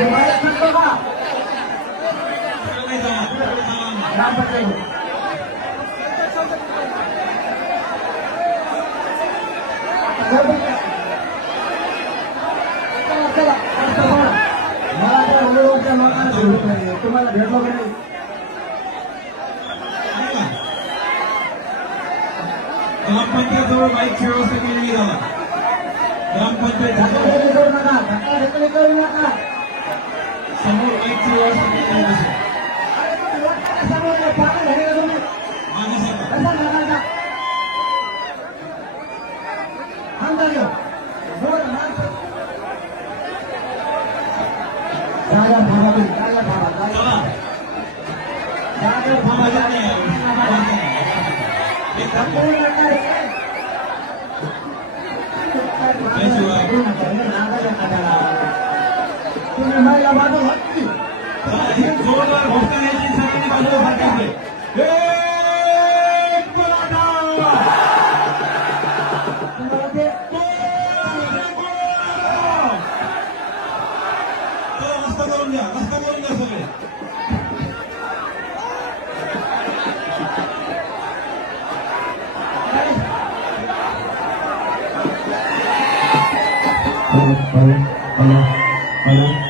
जेवायला का ग्रामपंचायत मला त्या उमेदवारच्या लोकांना नाही तुम्हाला भेटलो की नाही ऐका. ग्रामपंचायतजवळ बाईकची व्यवस्था केलेली जावा ग्रामपंचायत नका करू नका समोर बाईकची व्यवस्था केलेली असेल समोर पाणी घरी का तुम्ही माणसाचा कसा घालायचा आमदार येऊ. बोल, माणसं. जागा थांबा तुम्ही, जागा थांबा, जागा- चला जागा थांबा, मजा जागा नाही थांबा. आहे. हे थांबा. बोलू नका रे. बोलू नका रे, नादाला काढायला. तुम्ही महिला बाजू हटकी. चला, ही जोरदार घोषणा द्यायची सगळ्यांनी बाजूला हटायचे. एक मराठा! तुम्हाला ते तो रस्ता करून द्या रस्ता करून द्या सगळे Hello, hello, hello, hello.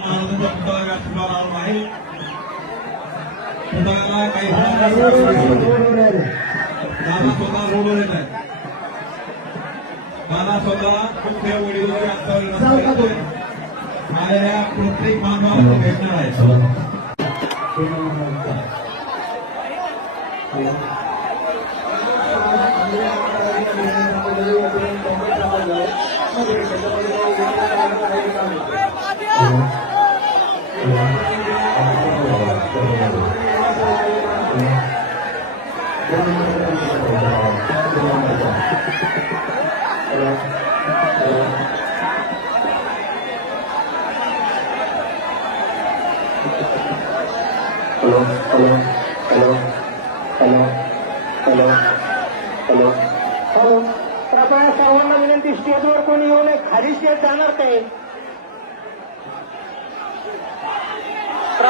महाराजांचा पुतळा व्यासपीठावर आला आहे पुतळ्याला काही दादा स्वतः रोडवर येत दादा स्वतः अंतरावर आलेल्या प्रत्येक मानवाला भेटणार आहे Hello, hello, hello, hello, hello, hello. Hello. Tapos, sa unang nanti stedor ko niyo na kalisya danar kayo.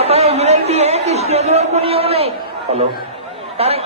कृपया विनंती आहे की स्टेजवर कोणी येऊ नये Hello. कारण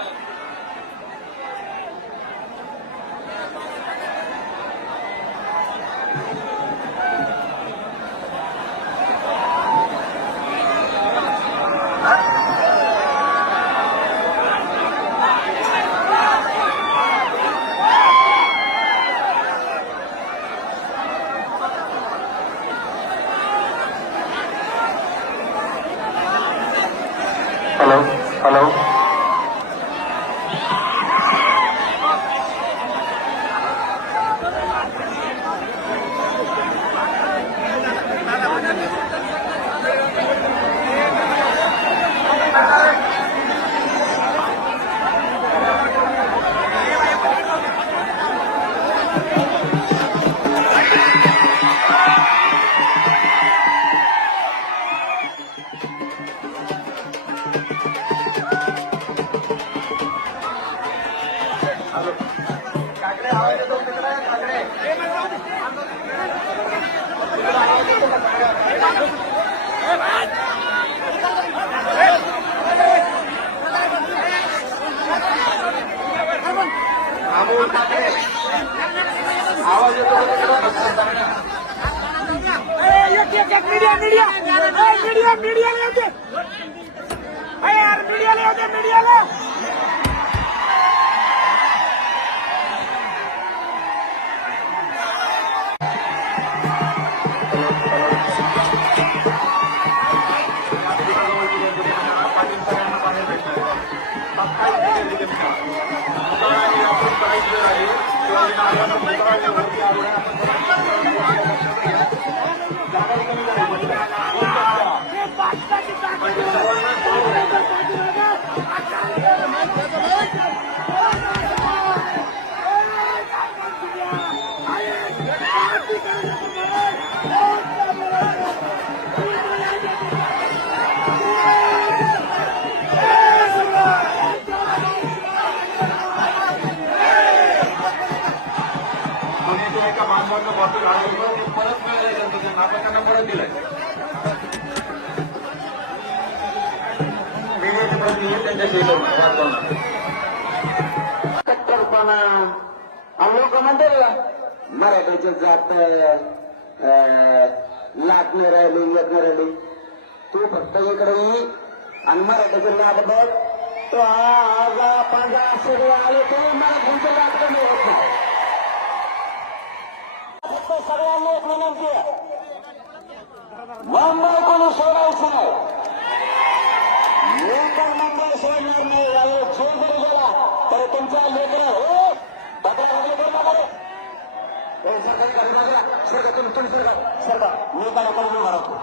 मीडिया मीडिया. मीडिया मीडिया होते यार मीडियाला ¡Vamos, vamos, vamos! प्रतिनिधी लोक जात लाट नाही राहिली येत नाही राहिली. तू फक्त इकडे ये आणि मराठीचे लाट बघ. तो आज पांजा सगळे आले ते मराठीचे लाट कमी होत नाही फक्त सगळ्यांना एक विनंती आहे मुंबई कोणी सोडायचं नाही लेकर मुंबई सोडणार नाही यावेळी जो जरी गेला तर तुमचा लेकर हो बकरा वगैरे करू नका रे. ए, सरकारी गाडी बाजूला. सरका, तुम्ही तुम्ही सरका. सरका. मी काय करून उभा राहतो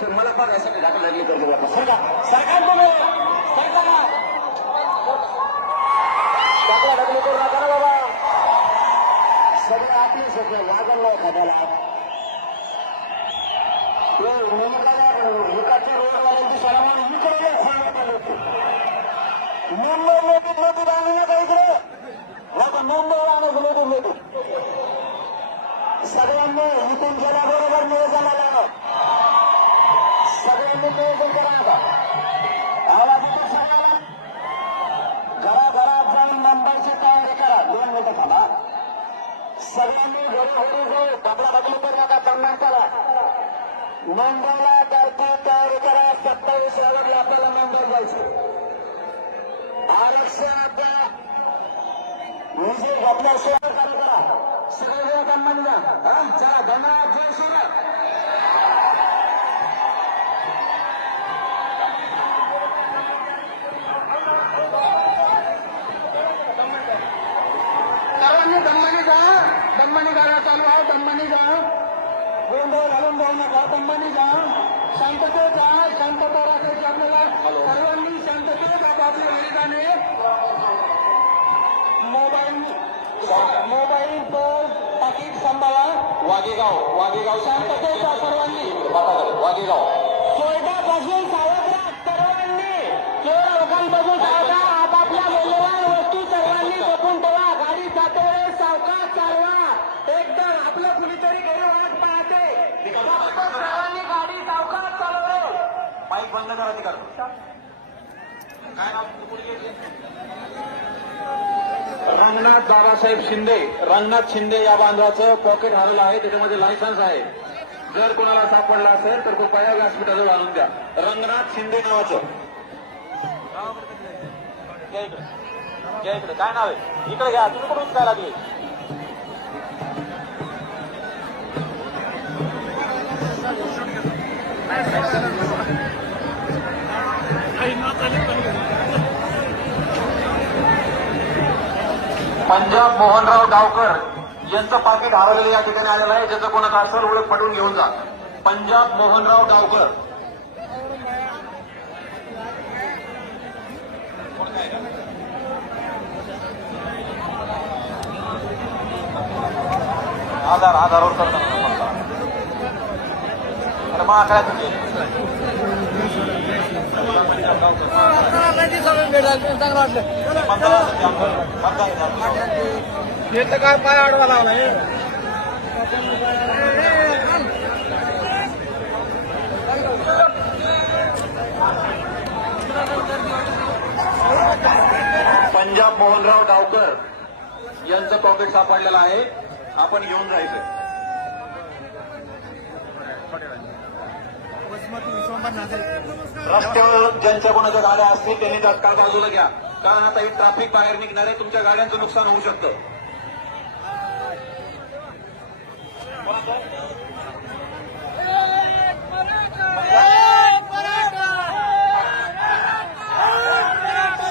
तर ते मला बघायसाठी दाखल लागली कर्ज बाबा. सरकार सरकार तुम्ही सरकार! दाखला दाखली करू नका ना बाबा. सगळे आपली सगळे लागल एखाद्याला ते रोडवाल्यांची मुंबई आणू नका इकडे. मुंबईला आणायचं नियोजन आलं सगळ्यांनी नियोजन करा आता आवाज येतो सगळ्याला घराघरात जाऊन मुंबईची तयारी करा दोन मिनिटं थांबा. सगळ्यांनी घरोघरी जाऊ. कपडा बदलू करू नका सन्मान करा मुंबईला करता तयारी करा. सत्तावीस एवढी आपल्याला मुंबई जायचं. आरक्षण आपल्या विजय घेतल्याशिवाय चालू करा. सगळे वेळ गणमान जा हा? चला धन्यवाद. जय शिवराय दममानी गाड्या चालू आहे दममानी जा गोंधळ घालून जाऊ नका दममानी जा शांततेत जा शांतता राखायची आपल्याला सर्वांनी शांततेत आपापली मालिकाने मोबाईल मोबाईल पर पाकिट सांभाळा. वागेगाव वागेगाव शांततेत जा सर्वांनी. वागेगाव चोरट्यापासून सावध माईक बंद करा ते करा. काय नाव तुमचं? मुलगी रंगनाथ दादासाहेब शिंदे रंगनाथ शिंदे या बांधवाचं पॉकेट हरवलं आहे त्याच्यामध्ये लायसन्स आहे. जर कोणाला सापडला असेल तर तो पया व्यासपीठाजवळ आणून द्या. रंगनाथ शिंदे नावाचं. इकडे. इकडे. काय नाव आहे? इकडे घ्या. तुम्ही कुठून काय लागले पंजाब मोहनराव गावकर यांचं पाकिट हरवलेलं या ठिकाणी आलेलं आहे. ज्याचं कोणाचं असेल ओळख पटवून घेऊन जा. पंजाब मोहनराव गावकर. आधार आधारवर करताना अरे मग काय पंजाब मोहनराव डावकर यांचं पॉकेट सापडलेलं आहे. आपण घेऊन जायचं. रस्त्यावर ज्यांच्या कोणाच्या गाड्या असतील त्यांनी तत्काळ बाजूला घ्या. कारण आता ही ट्रॅफिक बाहेर निघणार आहे तुमच्या गाड्यांचं नुकसान होऊ शकतं.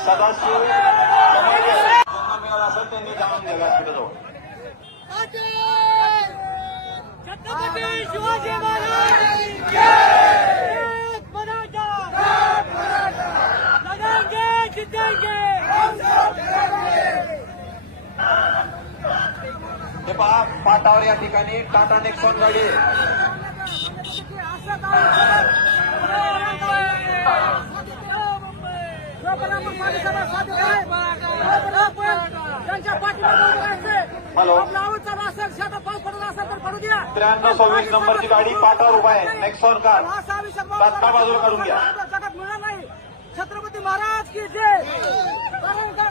सदाशिव ज्यांना मिळालं असेल त्यांनी घ्या व्यासपीठाजवळ. शिवाजी महाराज एक मराठा लढाएंगे जितेंगे हे पहा पाटावर या ठिकाणी टाटा नेक्सॉन गाडी. त्र्याण्णव सव्वीस नंबरची गाडी पाटावर उभा आहे. Nexon car. तात्काळ बाजूला काढून घ्या. जगात मिळणार नाही छत्रपती महाराज की जय. कारण का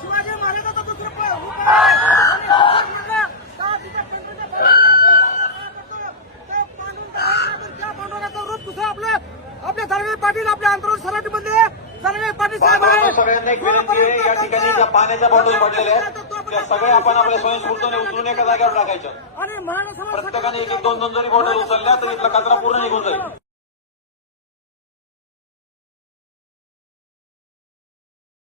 शिवाजी महाराजाचा दुसरं प- रूप आहे. आणि जर म्हणलं का तिथे पेंटूच्या पाठीमागे ते पांडुरंग आहे, तर त्या पांडुरंगाचं रूप दुसरं आपलं आपले धर्मे पाटील आपल्या अंतराळ सराटीमध्ये धर्मे पाटील साहेब आहे. सगळ्यांना एक विनंती आहे या ठिकाणी ज्या पाण्याच्या बॉटल पडलेल्या आहेत त्या सगळ्या आपण आपल्या स्वयंस्फूर्तीने उचलून एका जागेवर टाकायच्या. प्रत्येकाने एक एक दोन दोन जरी बॉटल उचलल्या तर इथला कचरा पूर्ण निघून जाईल.